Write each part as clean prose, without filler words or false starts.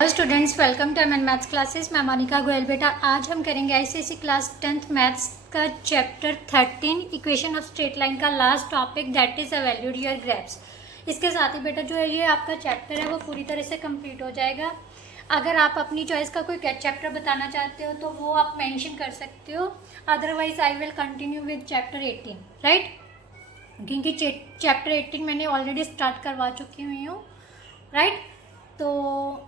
Hello students, welcome to MN maths classes. मैं मोनिका गोयल। बेटा आज हम करेंगे आईसीएसई क्लास 10th मैथ्स का chapter 13 equation of straight line का last topic, that is evaluate your graphs. इसके साथ ही बेटा जो है ये आपका चैप्टर है वो पूरी तरह से कंप्लीट हो जाएगा। अगर आप अपनी चॉइस का कोई चैप्टर बताना चाहते हो तो वो आप मेंशन कर सकते हो, otherwise I will continue with chapter 18, right? क्योंकि चैप्टर 18 मैंने ऑलरेडी स्टार्ट करवा चुकी हुई हूँ, राइट? तो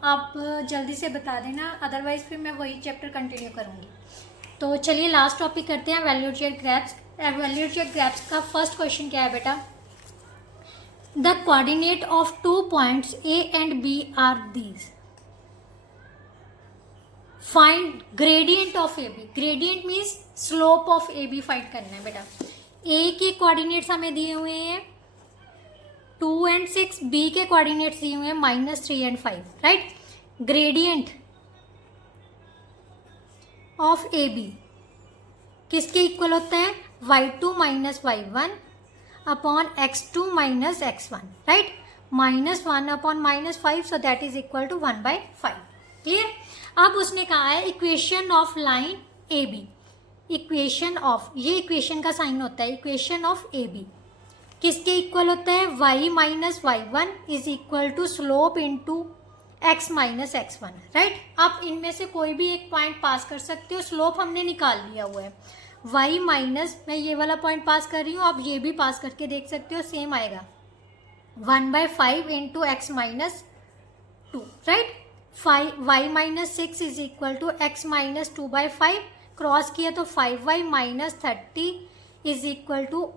आप जल्दी से बता देना, अदरवाइज फिर मैं वही चैप्टर कंटिन्यू करूँगी। तो चलिए लास्ट टॉपिक करते हैं, evaluate your graphs. Evaluate your graphs का फर्स्ट क्वेश्चन क्या है बेटा? The coordinate of 2 points A and B are these. Find gradient of A B. Gradient means slope of A B find करना है बेटा। ए के कोऑर्डिनेट्स हमें दिए हुए हैं 2 and 6, बी के कोऑर्डिनेट्स दिए हुए हैं -3 and 5, right? Gradient of A B किसके इक्वल होता है? y2 minus y1 upon x2 minus x1, right? -1 upon -5, so that is equal to 1/5। Clear? अब उसने कहा है equation of line A B. Equation of, ये इक्वेशन का साइन होता है, इक्वेशन ऑफ ए बी किसके इक्वल होता है? y minus y1 is equal to slope into x minus x1, right? आप इनमें से कोई भी एक पॉइंट पास कर सकते हो, स्लोप हमने निकाल लिया हुआ है। y माइनस, मैं ये वाला पॉइंट पास कर रही हूँ, आप ये भी पास करके देख सकते हो, सेम आएगा 1/5 into x minus 2, right? y minus 6 is equal to x minus 2/5, cross किया तो 5y minus 30 is equal to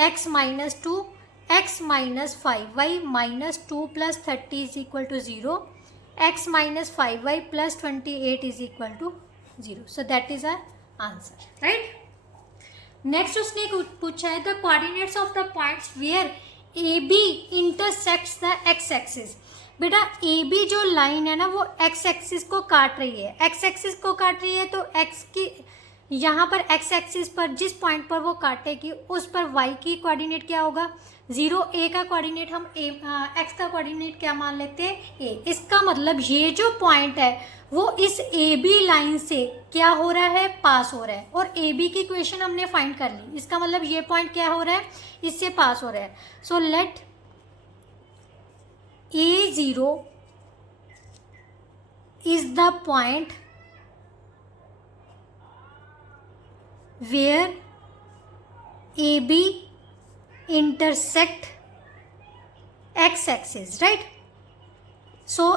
x minus 2, x minus 5y minus 2 plus 30 is equal to 0, x minus 5y plus 28 is equal to 0। So that is our answer, right? Next उसने पूछा है the coordinates of the points where A B intersects the x axis. बेटा A B जो line है ना वो x axis को काट रही है। एक्स एक्सिस को काट रही है तो एक्स की यहाँ पर एक्स एक्सिस पर जिस पॉइंट पर वो काटेगी उस पर वाई की कोऑर्डिनेट क्या होगा? 0। ए का कोऑर्डिनेट हम एक्स का कोऑर्डिनेट क्या मान लेते हैं? ए। इसका मतलब ये जो पॉइंट है वो इस ए बी लाइन से क्या हो रहा है? पास हो रहा है। और ए बी की इक्वेशन हमने फाइंड कर ली, इसका मतलब ये पॉइंट क्या हो रहा है? इससे पास हो रहा है। So let A0 is the point where AB intersect x-axis, right? So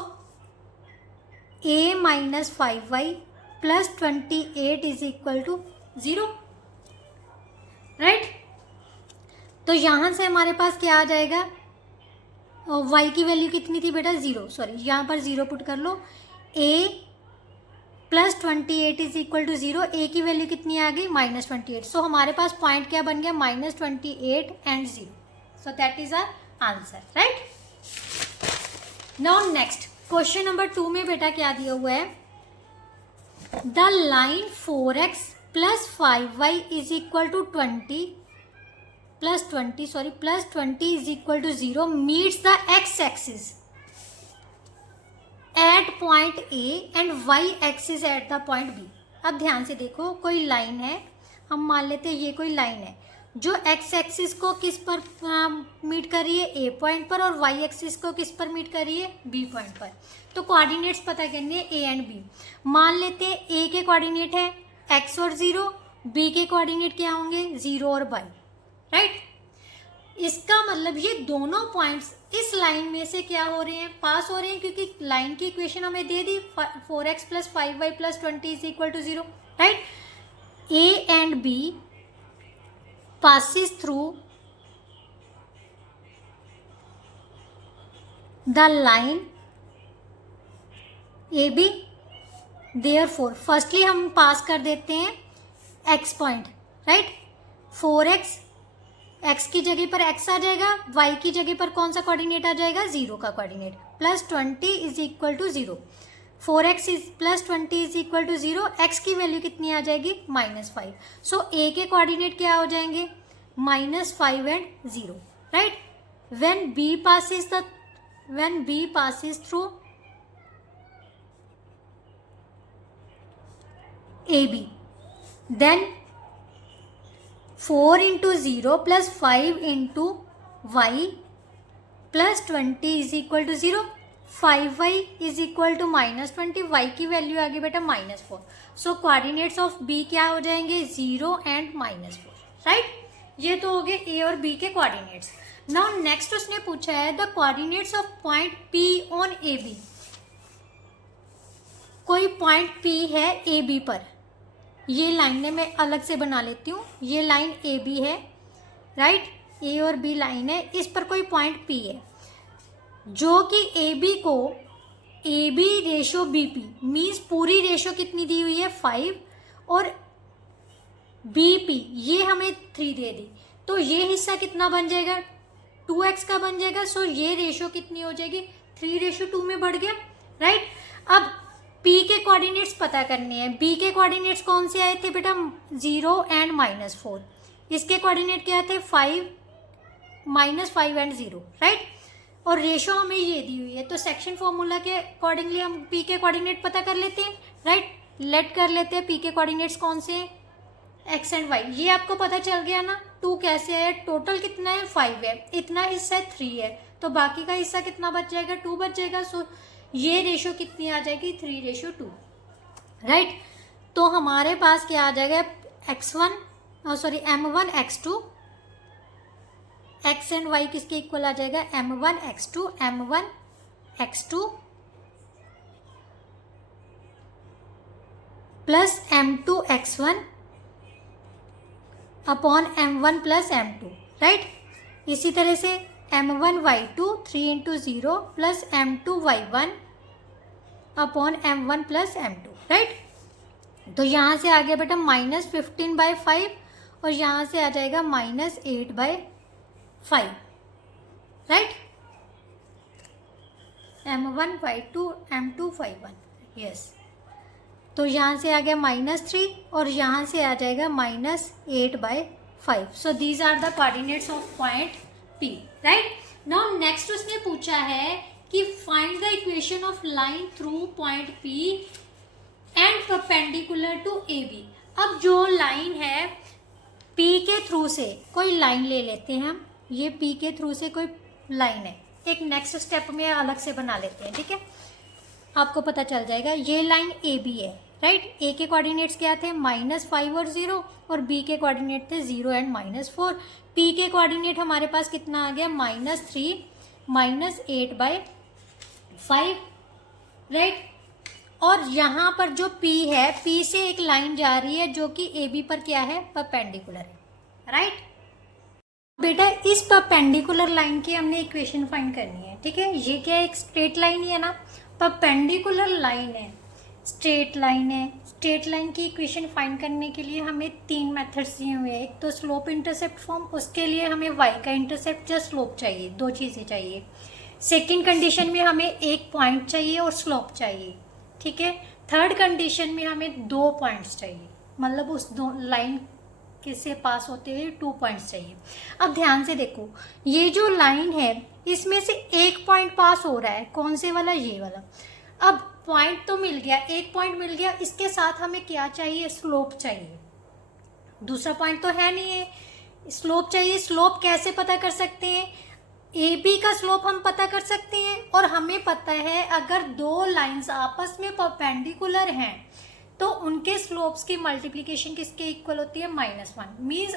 A minus 5y plus 28 is equal to 0, right? तो यहाँ से हमारे पास क्या आ जाएगा? y की वैल्यू कितनी थी बेटा? 0, सॉरी यहाँ पर 0 पुट कर लो। a plus 28 is equal to 0, a की वैल्यू कितनी आ गई? -28। सो हमारे पास पॉइंट क्या बन गया? -28 and 0। So that is our answer, right? Now next question number 2 में बेटा क्या दिया हुआ है? The line 4x plus 5y is equal to 20 is equal to 0 meets the x-axis at point A and y-axis at the point B। अब ध्यान से देखो, कोई लाइन है, हम मान लेते हैं ये कोई लाइन है जो x-axis को किस पर मीट कर रही है? A पॉइंट पर। और y-axis को किस पर मीट कर रही है? B पॉइंट पर। तो कोऑर्डिनेट्स पता करने हैं A एंड B। मान लेते हैं A के कोऑर्डिनेट है x और 0, B के कोऑर्डिनेट क्या होंगे? 0 और y, राइट? इसका मतलब ये दोनों पॉइंट्स इस लाइन में से क्या हो रहे हैं? पास हो रहे हैं, क्योंकि लाइन की इक्वेशन हमें दे दी 4x plus 5y plus 20 is equal to 0, right? A and B passes through the line AB। therefore firstly हम पास कर देते हैं x point, right? 4x, x की जगह पर x आ जाएगा, y की जगह पर कौन सा कोऑर्डिनेट आ जाएगा? 0 का coordinate, plus 20 is equal to 0। 4x इज plus 20 is equal to 0, x की वैल्यू कितनी आ जाएगी? -5। सो a के कोऑर्डिनेट क्या हो जाएंगे? -5 and 0, right? when B passes through AB. Then 4 into 0 plus 5 into y plus 20 is equal to 0. 5y is equal to -20. y की वैल्यू आ गई बेटा -4. सो कोऑर्डिनेट्स ऑफ b क्या हो जाएंगे 0 एंड -4. राइट, ये तो हो गए a और b के कोऑर्डिनेट्स. नाउ नेक्स्ट उसने पूछा है the coordinates of point p on AB. कोई पॉइंट p है AB पर. ये लाइनें मैं अलग से बना लेती हूँ. ये लाइन AB है, राइट, A और B लाइन है. इस पर कोई पॉइंट P है जो कि AB को AB रेशो BP मीन्स पूरी रेशो कितनी दी हुई है 5 और BP ये हमें 3 दे दी. तो ये हिस्सा कितना बन जाएगा 2x का बन जाएगा. सो ये रेशो कितनी हो जाएगी 3:2 में बढ़ गया. राइट, अब P के कोऑर्डिनेट्स पता करने हैं. B के कोऑर्डिनेट्स कौन से आए थे बेटा 0 एंड -4. इसके कोऑर्डिनेट क्या थे 5 -5 एंड 0. राइट, और रेशो हमें ये दी हुई है. तो सेक्शन फॉर्मूला के अकॉर्डिंगली हम P के कोऑर्डिनेट पता कर लेते हैं. राइट, लेट कर लेते हैं P के कोऑर्डिनेट्स कौन से हैं x एंड y. ये आपको पता चल गया ना. 2 कैसे है, टोटल कितना है 5 है, इतना हिस्सा 3 है, तो बाकी का हिस्सा कितना बच जाएगा 2 बच जाएगा. सो ये रेशो कितनी आ जाएगी 3:2. राइट, तो हमारे पास क्या आ जाएगा m1 x2 x and y किसके इक्वल आ जाएगा m1 x2 plus m2 x1 upon m1 plus m2. Right, इसी तरह से m1 y2 3 into 0 plus m2 y1 upon m1 plus m2. Right, तो यहाँ से आ गया बेटा -15/5 और यहाँ से आ जाएगा -8/5. Right, m1 y2 m2 y1. Yes, तो यहाँ से आ गया -3 और यहाँ से आ जाएगा -8/5. So these are the coordinates of point P. Right, now next उसने पूछा है कि find the equation of line through point P and perpendicular to AB. अब जो लाइन है P के थ्रू से कोई लाइन ले लेते हैं हम. ये P के थ्रू से कोई लाइन है. एक नेक्स्ट स्टेप में अलग से बना लेते हैं. ठीक है, आपको पता चल जाएगा. ये लाइन AB है. राइट, A के कोऑर्डिनेट्स क्या थे -5 और 0 और B के कोऑर्डिनेट थे 0 एंड -4. P के कोऑर्डिनेट हमारे पास कितना आ गया -3 -8/5. राइट, और यहाँ पर जो P है P से एक लाइन जा रही है जो कि AB पर क्या है परपेंडिकुलर है. राइट, बेटा इस परपेंडिकुलर लाइन की हमने इक्वेशन फाइंड करनी है. ठीक है, ये क्या है एक स्ट्रेट लाइन ही है ना. परपेंडिकुलर लाइन है, स्ट्रेट लाइन है. स्ट्रेट लाइन की इक्वेशन फाइंड करने के लिए हमें 3 मेथड्स दिए हुए हैं. एक तो स्लोप इंटरसेप्ट फॉर्म, उसके लिए हमें y का इंटरसेप्ट या स्लोप चाहिए. 2 चीज़ें चाहिए. सेकंड कंडीशन में हमें एक पॉइंट चाहिए और स्लोप चाहिए. ठीक है, थर्ड कंडीशन में हमें 2 पॉइंट्स चाहिए, मतलब उस 2 लाइन के से पास होते हुए 2 पॉइंट्स चाहिए. अब ध्यान से देखो, ये जो लाइन है इसमें से एक पॉइंट पास हो रहा है. कौन से वाला, ये वाला. अब पॉइंट तो मिल गया, एक पॉइंट मिल गया, इसके साथ हमें क्या चाहिए स्लोप चाहिए. दूसरा पॉइंट तो है नहीं है, स्लोप चाहिए. स्लोप कैसे पता कर सकते हैं, AB का स्लोप हम पता कर सकते हैं. और हमें पता है अगर 2 लाइंस आपस में परपेंडिकुलर हैं तो उनके स्लोप्स की मल्टीप्लिकेशन किसके इक्वल होती है -1. मीन्स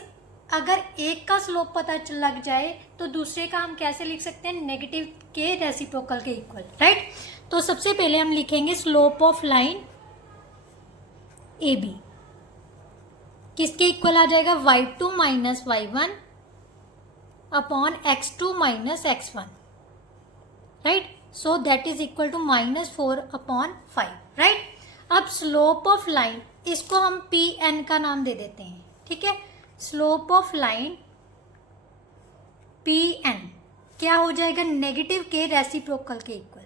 अगर एक का स्लोप पता लग जाए तो दूसरे का हम कैसे लिख सकते हैं नेगेटिव के रेसिप्रोकल के इक्वल. राइट, तो सबसे पहले हम लिखेंगे स्लोप ऑफ लाइन AB किसके इक्वल आ जाएगा y2 minus y1 upon x2 minus x1. Right, so that is equal to -4 upon 5. Right, अब स्लोप ऑफ लाइन इसको हम Pn का नाम दे देते हैं. ठीक है, स्लोप ऑफ लाइन Pn क्या हो जाएगा नेगेटिव के रेसिप्रोकल के इक्वल.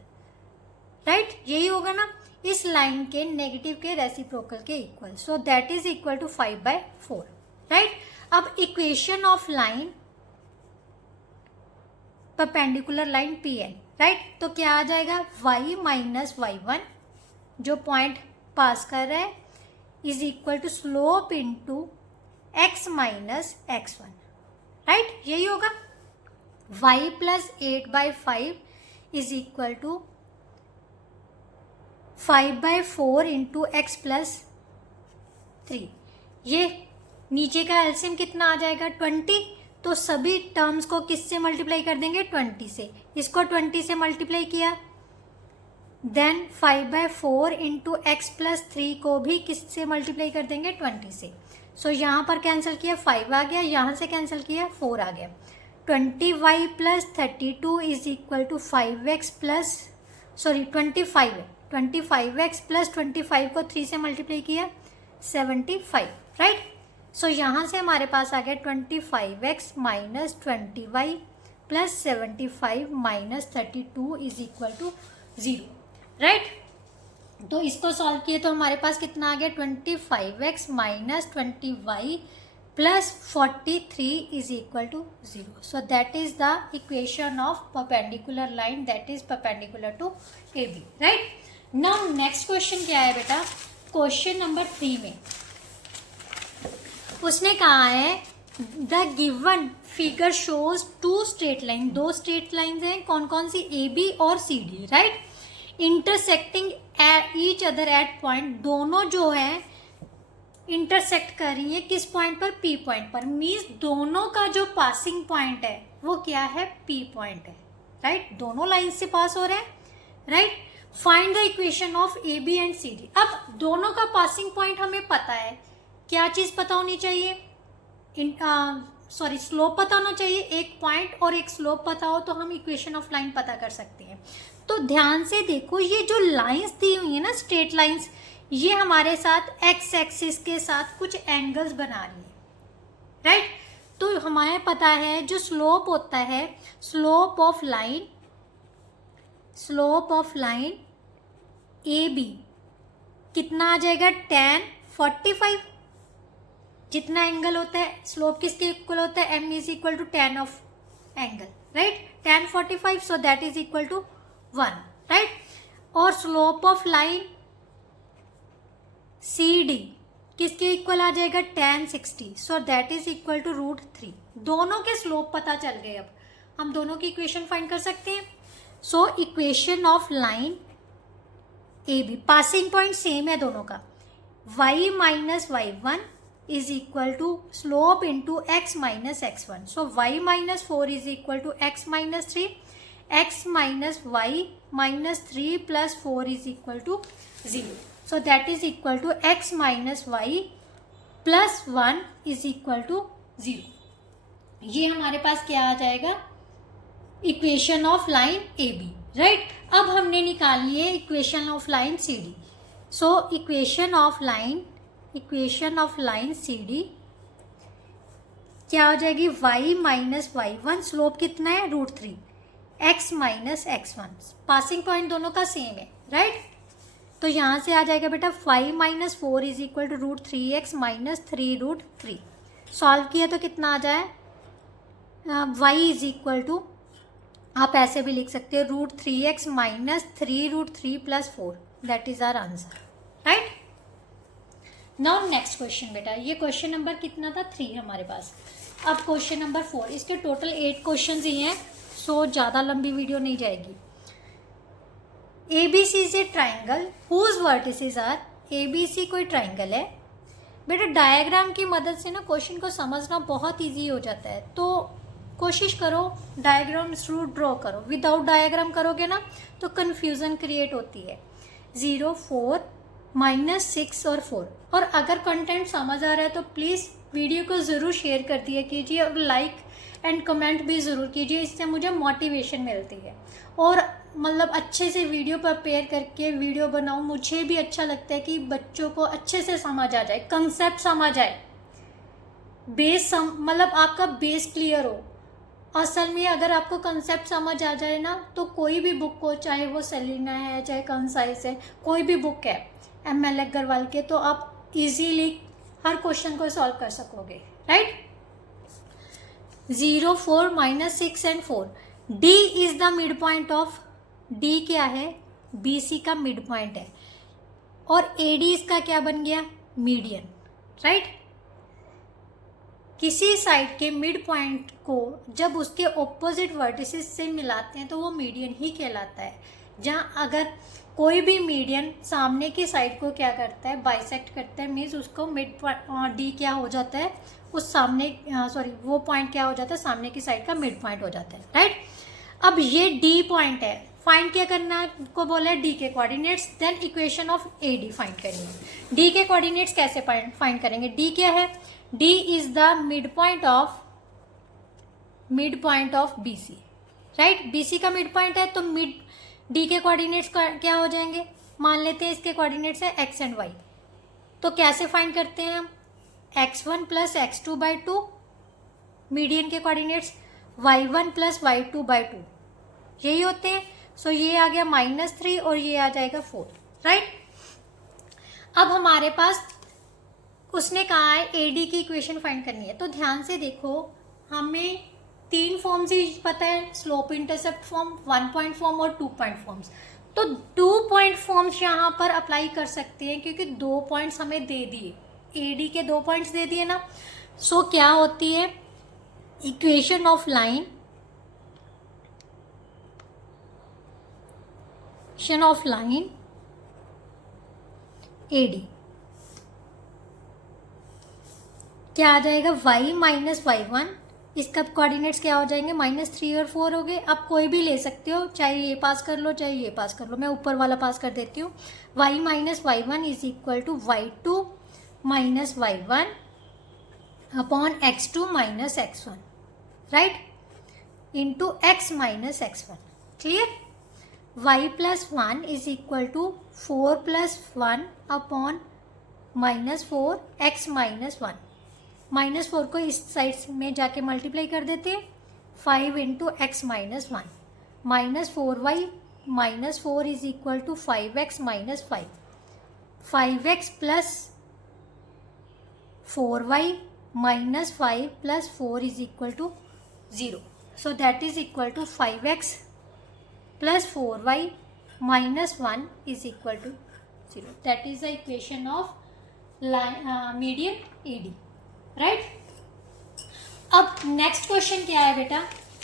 राइट, यही होगा ना, इस लाइन के नेगेटिव के रेसिप्रोकल के equal. So that is equal to 5/4. Right, अब equation of line perpendicular line Pn. Right, तो क्या आ जाएगा y माइनस y1 जो पॉइंट पास कर रहा है is equal to slope into x minus x1, right, यही होगा। y plus 8/5 is equal to 5/4 into x plus 3। ये नीचे का एलसीएम कितना आ जाएगा 20, तो सभी टर्म्स को किससे मल्टीप्लाई कर देंगे 20 से, इसको 20 से मल्टीप्लाई किया, देन 5/4 इंटू एक्स प्लस 3 को भी किससे मल्टीप्लाई कर देंगे 20 से। सो यहाँ पर कैंसिल किया 5 आ गया, यहाँ से कैंसिल किया 4 आ गया। 20y plus 32 is equal to 5x plus 25 है, 25x प्लस 25 को 3 से मल्टीप्लाई किया 75, राइट। सो यहाँ से हमारे पास आ गया 25x minus 20y plus 75 minus 32 is equal to 0, right. तो इसको सॉल्व किए तो हमारे पास कितना आ गया 25x minus 20y plus 43 is equal to 0। So that is the equation of perpendicular line that is perpendicular to AB, right. Now next question क्या है बेटा, क्वेश्चन नंबर 3 में उसने कहा है the given figure shows 2 straight line, 2 straight lines हैं, कौन कौन सी AB और CD, right, intersecting each other at point, दोनों जो है इंटरसेक्ट कर रही है किस पॉइंट पर, P पॉइंट पर, मीन्स दोनों का जो पासिंग पॉइंट है वो क्या है P पॉइंट है, राइट, दोनों लाइन से पास हो रहे हैं, right. Find the equation of AB and CD। अब दोनों का पासिंग पॉइंट हमें पता है, क्या चीज़ पता होनी चाहिए, स्लोप पता होना चाहिए, एक पॉइंट और एक स्लोप पता हो तो हम इक्वेशन ऑफ लाइन पता कर सकते हैं। तो ध्यान से देखो, ये जो लाइंस दी हुई है ना स्ट्रेट लाइंस, ये हमारे साथ एक्स एक्सिस के साथ कुछ एंगल्स बना रही है, राइट। तो हमें पता है जो स्लोप होता है, स्लोप ऑफ लाइन AB कितना आ जाएगा tan 45, जितना एंगल होता है स्लोप किसके इक्वल होता है, m is equal to tan of angle, right, tan 45, so that is equal to 1, right. और स्लोप ऑफ लाइन CD किसके इक्वल आ जाएगा tan 60, so that is equal to √3। दोनों के स्लोप पता चल गए, अब हम दोनों की इक्वेशन फाइंड कर सकते हैं। So equation of line AB, passing point same है दोनों का, y minus y1 is equal to slope into x minus x1, so y minus 4 is equal to x minus 3, x minus y minus 3 plus 4 is equal to 0, so that is equal to x minus y plus 1 is equal to 0। ये हमारे पास क्या आ जाएगा, equation of line AB, right. अब हमने निकाली है equation of line CD। So equation of line CD क्या हो जाएगी, y माइनस y1, स्लोप कितना है √3, x minus x1, passing point दोनों का सेम है, राइट। तो यहाँ से आ जाएगा बेटा 5 minus 4 is equal to √3x minus 3√3। Solve किया तो कितना आ जाए, y इज इक्वल टू, आप ऐसे भी लिख सकते हो √3x minus 3√3 plus 4, that is our answer, right. Now next question बेटा, ये क्वेश्चन नंबर कितना था 3 हमारे पास। अब क्वेश्चन नंबर 4, इसके टोटल 8 क्वेश्चन ही हैं, सो ज़्यादा लंबी वीडियो नहीं जाएगी। ABC is a triangle whose vertices are, ABC कोई ट्राइंगल है बेटा। डायग्राम की मदद से ना क्वेश्चन को समझना बहुत ईजी हो जाता है, तो कोशिश करो डायग्राम थ्रू ड्रॉ करो, विदाउट डायग्राम करोगे ना तो कन्फ्यूज़न क्रिएट होती है। 0, 4, -6 और 4। और अगर कंटेंट समझ आ रहा है तो प्लीज़ वीडियो को ज़रूर शेयर कर दिया कीजिए और लाइक एंड कमेंट भी ज़रूर कीजिए, इससे मुझे मोटिवेशन मिलती है। और मतलब अच्छे से वीडियो प्रिपेयर करके वीडियो बनाऊँ, मुझे भी अच्छा लगता है कि बच्चों को अच्छे से समझ आ जाए, कंसेप्ट समझ आए, मतलब आपका बेस क्लियर हो। असल में अगर आपको कंसेप्ट समझ आ जाए ना तो कोई भी बुक हो, चाहे वो सेलिना है चाहे कंसाइज है, कोई भी बुक है ML अग्रवाल के, तो आप इजीली हर क्वेश्चन को सॉल्व कर सकोगे, right. 0, 4, -6 and 4। D is the mid point of, D क्या है, BC का मिड पॉइंट है। और AD इसका क्या बन गया, मीडियन, राइट। किसी साइड के मिड पॉइंट को जब उसके ऑपोजिट वर्टिसेस से मिलाते हैं तो वो मीडियन ही कहलाता है। जहाँ अगर कोई भी मीडियन सामने की साइड को क्या करता है, बाइसेक्ट करता है, मीन्स उसको मिड डी क्या हो जाता है, उस सामने वो पॉइंट क्या हो जाता है, सामने की साइड का मिड पॉइंट हो जाता है, राइट। अब ये डी पॉइंट है, फाइंड क्या करना है, को बोला है डी के coordinates, then equation of A D find करनी है। डी के कोऑर्डिनेट्स कैसे फाइंड करेंगे, डी क्या है, D is the mid point of B C, right. B C का मिड पॉइंट है तो मिड डी के कोऑर्डिनेट्स क्या हो जाएंगे, मान लेते हैं इसके कोऑर्डिनेट्स है एक्स एंड वाई। तो कैसे फाइंड करते हैं हम, x1 plus x2 by 2 median के coordinates, y1 plus y2 by 2 यही होते हैं। सो ये आ गया -3 और ये आ जाएगा 4, राइट। अब हमारे पास उसने कहा है AD की इक्वेशन फाइंड करनी है, तो ध्यान से देखो, हमें 3 फॉर्म्स ही पता है, slope intercept form, 1 point form और 2 पॉइंट फॉर्म्स। तो 2 पॉइंट फॉर्म्स यहाँ पर अप्लाई कर सकते हैं क्योंकि 2 पॉइंट्स हमें दे दिए, AD के 2 पॉइंट्स दे दिए ना। सो क्या होती है, इक्वेशन ऑफ लाइन AD क्या आ जाएगा, y माइनस y1, इसका कोऑर्डिनेट्स क्या हो जाएंगे, -3 और 4 हो गए। अब कोई भी ले सकते हो, चाहे ये पास कर लो चाहे ये पास कर लो, मैं ऊपर वाला पास कर देती हूँ। y minus y1 is equal to y2 minus y1 upon x2 minus x1, right, into x minus x1, clear. y plus 1 is equal to 4 plus 1 upon -4 x minus 1, -4 को इस साइड में जाके मल्टीप्लाई कर देते हैं, 5 into x minus 1, -4y -4 is equal to 5x minus 5, 5x plus 4y minus 5 plus 4 is equal to 0। So that is equal to 5x plus 4y minus 1 is equal to 0। That is the equation of median AD, right. अब next question क्या है बेटा,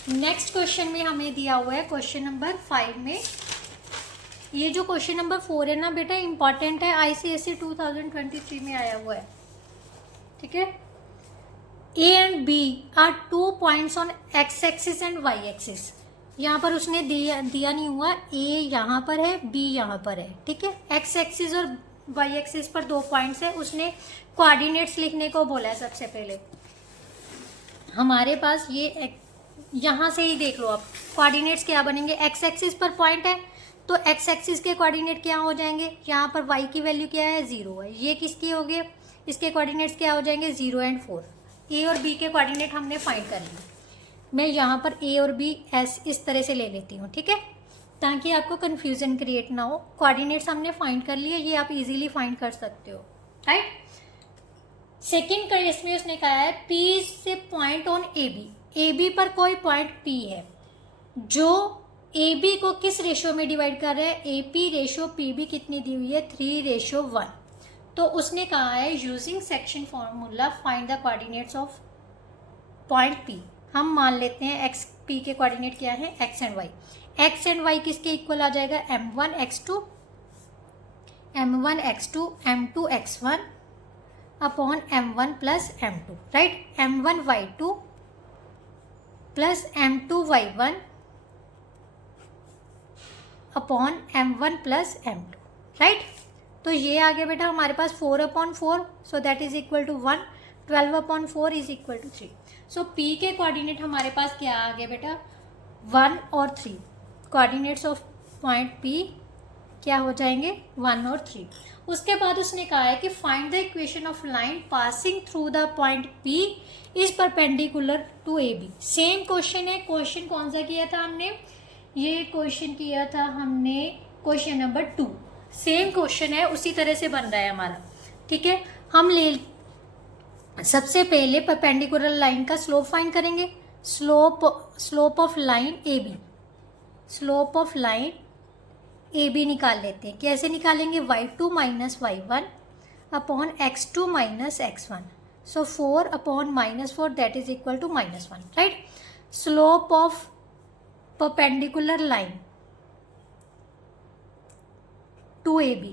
next question में हमें दिया हुआ है question number 5 में, ये जो क्वेश्चन नंबर 4 है ना बेटा, इंपॉर्टेंट है, ICSE 2023 में आया हुआ है, ठीक है। A and B are 2 points on x axis and y axis. यहाँ पर उसने दिया नहीं हुआ, A यहाँ पर है, B यहाँ पर है, ठीक है। x एक्सिस और y एक्सिस पर 2 पॉइंट्स है, उसने कोऑर्डिनेट्स लिखने को बोला है। सबसे पहले हमारे पास ये यहाँ से ही देख लो, आप कोऑर्डिनेट्स क्या बनेंगे, x एक्सिस पर पॉइंट है तो x एक्सिस के कोऑर्डिनेट क्या हो जाएंगे, यहाँ पर y की वैल्यू क्या है, 0 है, ये किसकी हो गए, इसके कोऑर्डिनेट्स क्या हो जाएंगे, 0 एंड 4। A और B के कोऑर्डिनेट हमने फाइंड कर लिए, मैं यहाँ पर A और B इस तरह से ले लेती हूँ, ठीक है, ताकि आपको कन्फ्यूजन क्रिएट ना हो। कोऑर्डिनेट्स हमने फाइंड कर लिए, ये आप इजीली फाइंड कर सकते हो, राइट। सेकेंड केस में उसने कहा है P से पॉइंट ऑन AB पर कोई पॉइंट P है जो AB को किस रेशियो में डिवाइड कर रहा है, AP रेशियो PB कितनी दी हुई है, 3:1। तो उसने कहा है using section formula find the coordinates of point P। हम मान लेते हैं x P के कोऑर्डिनेट क्या है, x and y। x and y किसके इक्वल आ जाएगा, m1 x2 m2 x1 upon m1 plus m2, right, m1 y2 plus m2 y1 upon m1 plus m2, right. तो ये आ गया बेटा हमारे पास 4/4, so that is equal to 1, 12/4 is equal to 3। So P के कोऑर्डिनेट हमारे पास क्या आ गया बेटा, 1 और 3। कोऑर्डिनेट्स ऑफ पॉइंट P क्या हो जाएंगे, 1 और 3। उसके बाद उसने कहा है कि find the equation of line passing through the point P is perpendicular to AB। Same question है, क्वेश्चन कौन सा किया था हमने, ये क्वेश्चन किया था हमने क्वेश्चन नंबर 2। सेम क्वेश्चन है, उसी तरह से बन रहा है हमारा, ठीक है। हम सबसे पहले परपेंडिकुलर लाइन का स्लोप फाइंड करेंगे, slope of line AB, slope of line AB निकाल लेते हैं। कैसे निकालेंगे, y2 minus y1 upon x2 minus x1. So 4 upon minus 4 that is equal to minus 1, right? Slope of perpendicular line to AB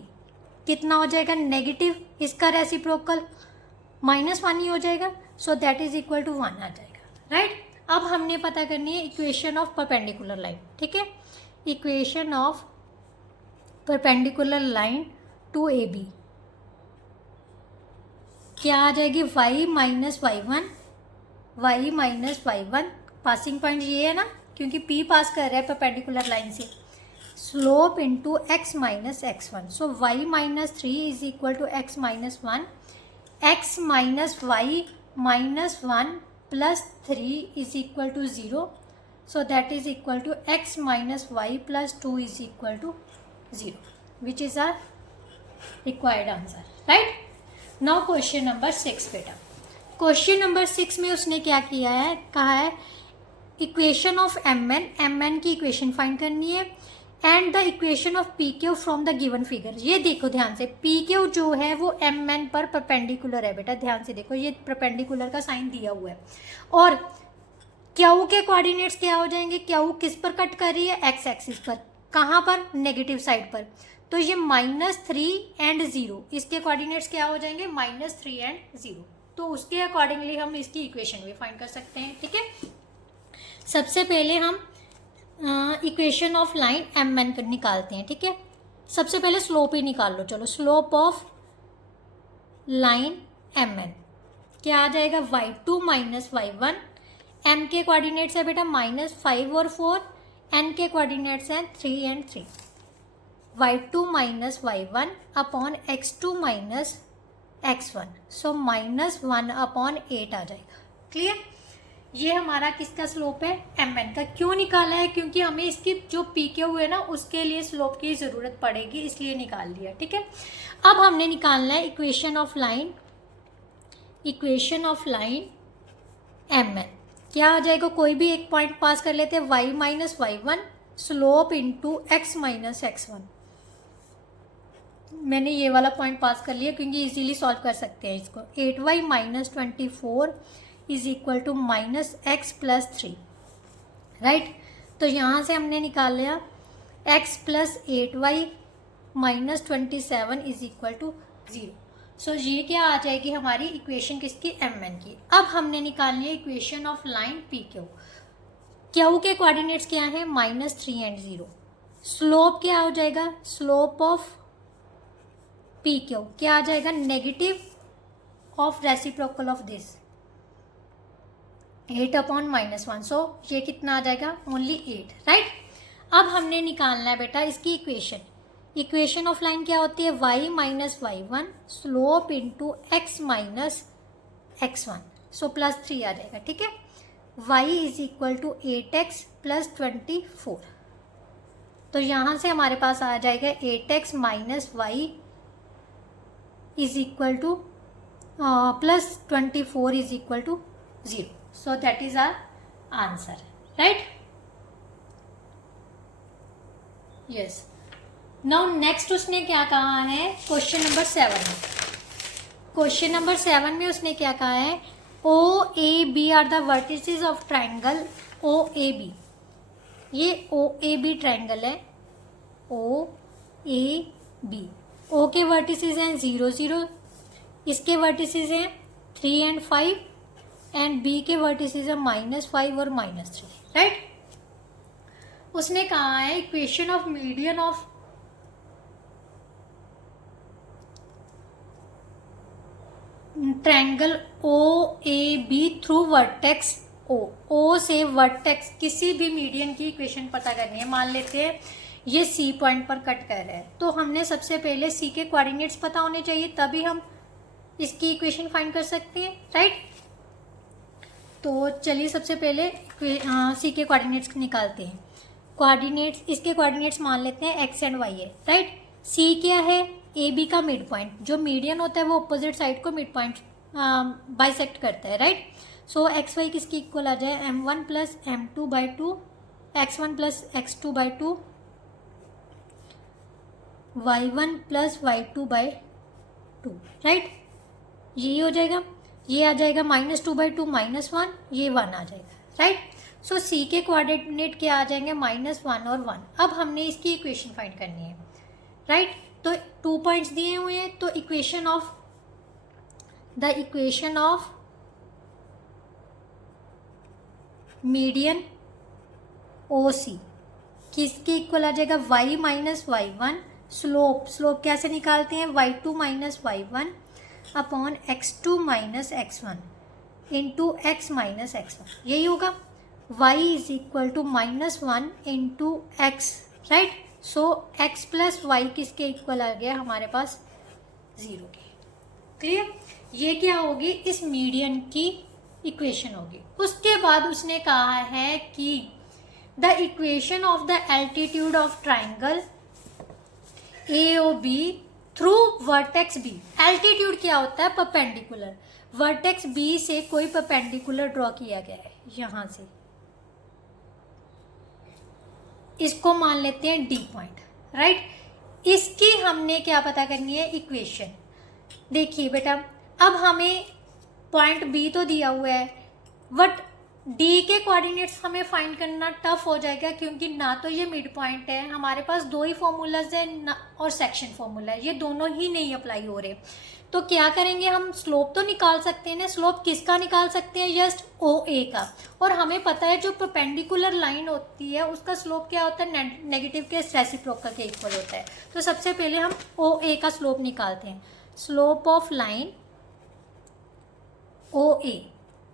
कितना हो जाएगा? Negative. इसका reciprocal -1 ही हो जाएगा. So that is equal to 1 आ जाएगा, राइट? अब हमने पता करनी है इक्वेशन ऑफ परपेंडिकुलर लाइन. ठीक है, equation of perpendicular line to A B क्या आ जाएगी? y minus y one. Passing point ये है ना, क्योंकि p पास कर रहा है परपेंडिकुलर लाइन से. Slope into x minus x1. So y minus 3 is equal to x minus 1. x minus y minus 1 plus 3 is equal to 0. So that is equal to x minus y plus 2 is equal to 0, which is our required answer, right? Now question number 6 बेटा. Question number 6 में उसने क्या किया है? कहा है equation of mn की equation find करनी है and the equation of P Q from the given figure. ये देखो ध्यान से, पी क्यू जो है वो mn पर परपेंडिकुलर है बेटा. ध्यान से देखो, ये परपेंडिकुलर का साइन दिया हुआ है. और क्यू के कोऑर्डिनेट्स क्या हो जाएंगे? क्यू किस पर कट कर रही है? एक्स एक्सिस पर. कहाँ पर? नेगेटिव साइड पर. तो ये -3 एंड 0, इसके कोऑर्डिनेट्स क्या हो जाएंगे? -3 एंड 0. तो उसके अकॉर्डिंगली हम इसकी इक्वेशन भी फाइंड कर सकते हैं. ठीक है, सबसे पहले हम इक्वेशन ऑफ लाइन mn कर निकालते हैं. ठीक है, सबसे पहले स्लोप ही निकाल लो. चलो, स्लोप ऑफ लाइन mn क्या आ जाएगा? y2 minus y1. m के कोऑर्डिनेट्स है बेटा -5 और 4. n के कोऑर्डिनेट्स हैं 3 and 3. y2 minus y1 upon x2 minus x1. So -1 upon 8 आ जाएगा. क्लियर? ये हमारा किसका स्लोप है? mn का. क्यों निकाला है? क्योंकि हमें इसकी जो पी क्यू है ना, उसके लिए स्लोप की ज़रूरत पड़ेगी, इसलिए निकाल लिया. ठीक है, अब हमने निकालना है इक्वेशन ऑफ लाइन mn. क्या आ जाएगा? कोई भी एक पॉइंट पास कर लेते हैं. y minus y1 slope into x minus x1. मैंने ये वाला पॉइंट पास कर लिया क्योंकि इजीली सॉल्व कर सकते हैं इसको. 8y minus 24 is equal to minus x plus 3, right? तो यहाँ से हमने निकाल लिया x plus 8y minus 27 is equal to 0. So ये क्या आ जाएगी हमारी इक्वेशन किसकी? mn की. अब हमने निकालनी है equation of line P Q. Q के कोऑर्डिनेट्स क्या है? -3 एंड 0. स्लोप क्या हो जाएगा? स्लोप ऑफ पी क्यू क्या आ जाएगा? Negative of reciprocal of this 8 upon -1. सो ये कितना आ जाएगा? Only 8, right? अब हमने निकालना है बेटा इसकी इक्वेशन ऑफ लाइन क्या होती है? y minus y1 slope into x minus x1. So +3 आ जाएगा. ठीक है, y is equal to 8x plus 24. तो यहाँ से हमारे पास आ जाएगा 8x minus y is equal to plus 24 is equal to 0. So that is our answer, right? Yes. Now next उसने क्या कहा है? क्वेश्चन नंबर 7 में. क्वेश्चन नंबर 7 में उसने क्या कहा है? O A B are the vertices of triangle O A B. ये ओ ए बी ट्राइंगल है. O A B. ओ के वर्टिसेस हैं 0 0, इसके वर्टिसेस हैं 3 एंड 5 एंड बी के वर्टिसेस हैं -5 और -3, राइट? उसने कहा है equation of median of triangle O A B through vertex O. O से वर्टेक्स किसी भी मीडियन की इक्वेशन पता करनी है. मान लेते हैं ये सी पॉइंट पर कट कर रहा है, तो हमने सबसे पहले सी के कोऑर्डिनेट्स पता होने चाहिए, तभी हम इसकी इक्वेशन फाइंड कर सकते हैं, राइट? तो चलिए सबसे पहले सी के कोऑर्डिनेट्स निकालते हैं. कोऑर्डिनेट्स, इसके कोऑर्डिनेट्स मान लेते हैं एक्स एंड वाई है, राइट? सी क्या है? ए बी का मिड पॉइंट. जो मीडियन होता है वो अपोजिट साइड को मिड पॉइंट बाइसेक्ट करता है, राइट? सो एक्स वाई किसकी इक्वल आ जाए? m1 plus m2/2 x1 plus x2/2 y1 plus y2/2. 2, right. यही हो जाएगा, ये आ जाएगा -2/2 -1, ये 1 आ जाएगा, राइट। सो सी के कोऑर्डिनेट क्या आ जाएंगे, -1 और 1। अब हमने इसकी इक्वेशन फाइंड करनी है, राइट। तो 2 पॉइंट्स दिए हुए हैं, तो इक्वेशन ऑफ मीडियन ओ सी किसके इक्वल आ जाएगा, y - y1। स्लोप कैसे निकालते हैं, y2 - y1 upon x2 - x1 into x - x1, यही होगा। y is equal to -1 into x, right. So x plus y किसके इक्वल आ गया हमारे पास, 0 के। क्लियर, ये क्या होगी, इस मीडियन की इक्वेशन होगी। उसके बाद उसने कहा है कि the equation of the altitude of triangle AOB through vertex B। Altitude क्या होता है, परपेंडिकुलर। वर्टेक्स B से कोई परपेंडिकुलर ड्रॉ किया गया है, यहां से इसको मान लेते हैं D पॉइंट, राइट। इसकी हमने क्या पता करनी है, इक्वेशन। देखिए बेटा, अब हमें पॉइंट B तो दिया हुआ है, बट D के कोऑर्डिनेट्स हमें फाइंड करना टफ हो जाएगा, क्योंकि ना तो ये मिड पॉइंट है, हमारे पास 2 ही फॉर्मूलाज है और सेक्शन फॉर्मूला है, ये दोनों ही नहीं अप्लाई हो रहे। तो क्या करेंगे, हम स्लोप तो निकाल सकते हैं ना। स्लोप किसका निकाल सकते हैं, जस्ट OA का। और हमें पता है जो परपेंडिकुलर लाइन होती है उसका स्लोप क्या होता है, नेगेटिव के रेसिप्रोकल के इक्वल होता है। तो सबसे पहले हम OA का स्लोप निकालते हैं। स्लोप ऑफ लाइन OA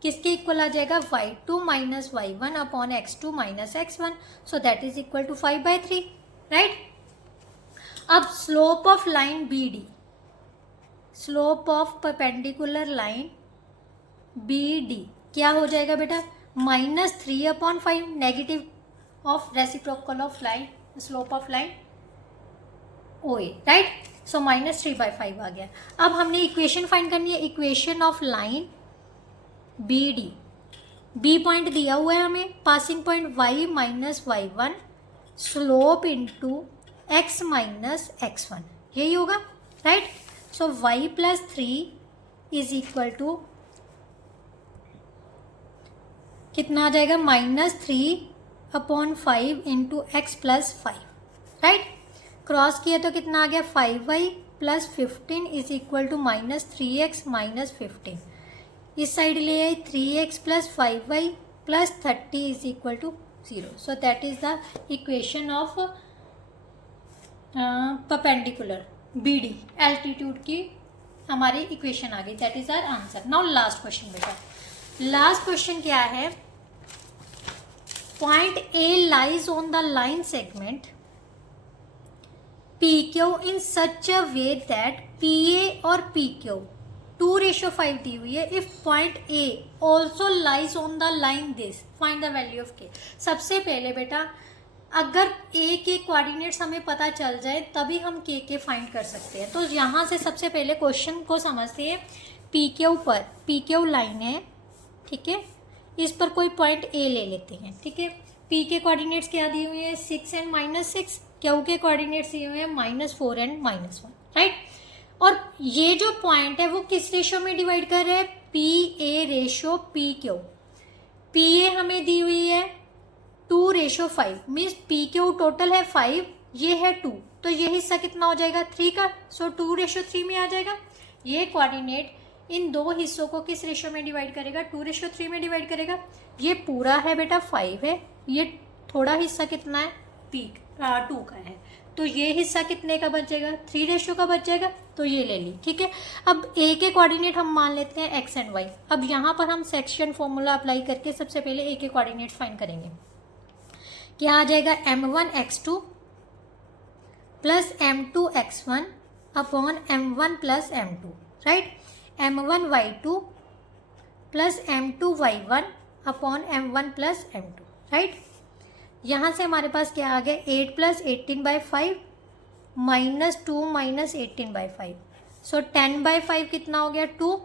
किसके इक्वल आ जाएगा, y2 - y1 upon x2 - x1, so that is equal to 5/3, right. अब slope of line BD, slope of perpendicular line BD क्या हो जाएगा बेटा, -3/5, negative of reciprocal of line, slope of line OA, right. So -3/5 आ गया। अब हमने equation find करनी है, equation of line BD। B point दिया हुआ है हमें, passing point y - y1 slope into x - x1, यही होगा, right. So y + 3 is equal to कितना आ जाएगा, -3/5 इंटू x + 5, राइट। क्रॉस किया तो कितना आ गया, 5y + 15 is equal to -3x - 15। इस साइड ले आई 3x + 5y + 30 is equal to 0। So that is the equation of perpendicular BD, altitude की हमारी इक्वेशन आ गई। That is our answer. Now last question बेटा, लास्ट क्वेश्चन क्या है, point A lies on the line segment PQ in such a way that PA और PQ 2:5 दी हुई है। If point A also lies on the line this, find the value of K। सबसे पहले बेटा, अगर A के कोऑर्डिनेट्स हमें पता चल जाए तभी हम K के फाइंड कर सकते हैं। तो यहाँ से सबसे पहले क्वेश्चन को समझते हैं। PQ पर, PQ लाइन है, ठीक है, इस पर कोई पॉइंट A ले लेते हैं, ठीक है। P के कोऑर्डिनेट्स क्या दिए हुए हैं, 6 एंड -6। Q के कोऑर्डिनेट्स दिए हुए हैं -4 एंड -1, राइट। और ये जो पॉइंट है वो किस रेशो में डिवाइड कर रहे हैं, PA रेशो PQ। PA हमें दी हुई है 2:5, मीन्स PQ टोटल है 5, ये है 2, तो ये हिस्सा कितना हो जाएगा, 3 का। सो 2:3 में आ जाएगा। ये कोऑर्डिनेट इन दो हिस्सों को किस रेशो में डिवाइड करेगा, 2:3 में डिवाइड करेगा। ये पूरा है बेटा 5 है, ये थोड़ा हिस्सा कितना है, 2 का है, तो ये हिस्सा कितने का बच जाएगा, 3 रेशो का बच जाएगा। तो ये ले ली, ठीक है। अब A के कोऑर्डिनेट हम मान लेते हैं x एंड y। अब यहाँ पर हम सेक्शन फॉर्मूला अप्लाई करके सबसे पहले A के कोऑर्डिनेट फाइंड करेंगे। क्या आ जाएगा, m1 x2 plus m2 x1 upon m1 plus m2, right. m1 y2 plus m2 y1 upon m1 plus m2, right. यहाँ से हमारे पास क्या आ गया, 8 + 18/5 -2 - 18/5। सो 10/5 कितना हो गया, 2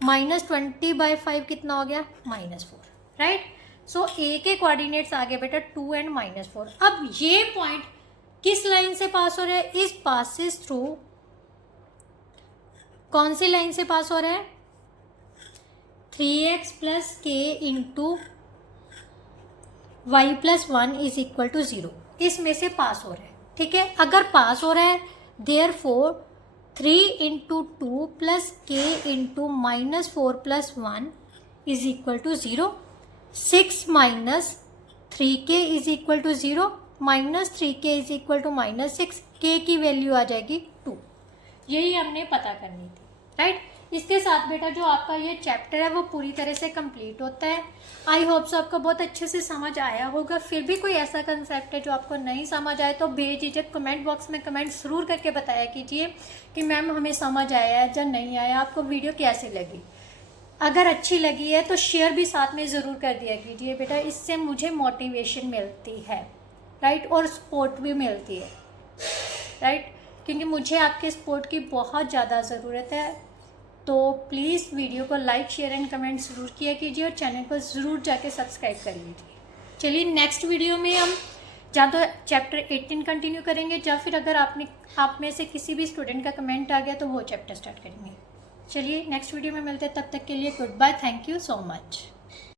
-20/5 कितना हो गया, -4, राइट। सो A के कोऑर्डिनेट्स आ गए बेटा 2 एंड -4। अब ये पॉइंट किस लाइन से पास हो रहा है, इस पासिस थ्रू कौन सी लाइन से पास हो रहा है? 3x plus k into y plus 1 is equal to 0, इसमें से पास हो रहा है। ठीक है, अगर पास हो रहा है therefore 3 into 2 plus k into -4 plus 1 is equal to 0। 6 minus 3k is equal to 0, -3k is equal to -6, k की वैल्यू आ जाएगी 2। यही हमने पता करनी थी, राइट। इसके साथ बेटा जो आपका ये चैप्टर है वो पूरी तरह से कंप्लीट होता है। आई होप सो आपको बहुत अच्छे से समझ आया होगा। फिर भी कोई ऐसा कंसेप्ट है जो आपको नहीं समझ आए तो बेझिझक कमेंट बॉक्स में कमेंट ज़रूर करके बताया कीजिए कि मैम हमें समझ आया है या नहीं आया, आपको वीडियो कैसी लगी। अगर अच्छी लगी है तो शेयर भी साथ में ज़रूर कर दिया कीजिए बेटा, इससे मुझे मोटिवेशन मिलती है, राइट, और सपोर्ट भी मिलती है, राइट, क्योंकि मुझे आपके सपोर्ट की बहुत ज़्यादा ज़रूरत है। तो प्लीज़ वीडियो को लाइक शेयर एंड कमेंट ज़रूर किया कीजिए और चैनल को ज़रूर जाके सब्सक्राइब कर लीजिए। चलिए नेक्स्ट वीडियो में हम या तो चैप्टर 18 कंटिन्यू करेंगे या फिर अगर आप में से किसी भी स्टूडेंट का कमेंट आ गया तो वो चैप्टर स्टार्ट करेंगे। चलिए नेक्स्ट वीडियो में मिलते हैं, तब तक के लिए goodbye, thank you so much.